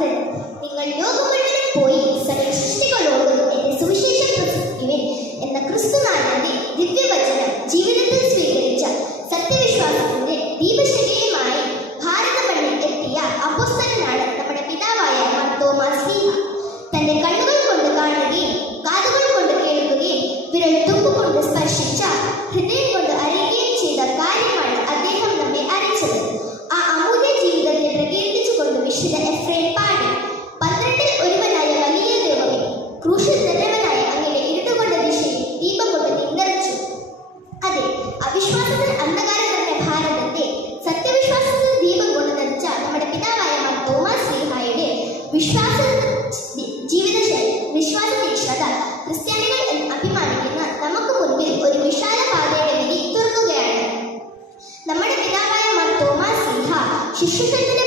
വന്ദനം. നിങ്ങൾ ലോകം മുഴുവനും പോയി സകല സൃഷ്ടികളോടും എന്റെ സുവിശേഷം പ്രസംഗിക്കുവിൻ എന്ന ക്രിസ്തുനാഥന്റെ ദിവ്യവചനം ജീവിതത്തിൽ സ്വീകരിച്ച സത്യവിശ്വാസത്തിന്റെ ദീപശിഖയുമായി ഭാരത മണ്ണിൽ എത്തിയ അപ്പോസ്തലനാണ് നമ്മുടെ പിതാവായ മാർ തോമാസ് ശ്ലീഹ. തന്റെ കണ്ണുകൾ കൊണ്ട് കാണുകയും കാതുകൾ കൊണ്ട് കേൾക്കുകയും വിരൽ തുമ്പ് കൊണ്ട് സ്പർശിച്ച ഹൃദയം കൊണ്ട് അറിയുകയും ചെയ്ത കാര്യമാണ് അദ്ദേഹം നമ്മെ അറിയിച്ചത്. ആ അമൂല്യ ജീവിതത്തെ പ്രകീർത്തിച്ചുകൊണ്ട് വിശുദ്ധ എഫ്രേം പാടി, 12-ൽ ഒരുവനായ വലിയ ദൈവമേ, ക്രൂശിൽ തന്നവനായ അങ്ങയുടെ ഇരുട്ടുകൊണ്ട ദിശയിൽ ദീപം കൊണ്ട് നിറച്ചു. അതെ, അവിശ്വാസത്തിൽ അന്ധകാരം നിറഞ്ഞ ഭാരതത്തെ സത്യവിശ്വാസത്തിൽ ദീപം കൊണ്ട് നിറച്ച നമ്മുടെ പിതാവായ മാർ തോമാസ് ശ്ലീഹായുടെ വിശ്വാസ തീക്ഷ്ണത ക്രിസ്ത്യാനികൾ എന്ന് അഭിമാനിക്കുന്ന നമുക്ക് മുൻപിൽ ഒരു വിശാല പാതയുടെ വഴി തുറക്കുകയാണ്. നമ്മുടെ പിതാവായ മാർ തോമാസ് ശ്ലീഹ ശിഷ്യസൈന്യ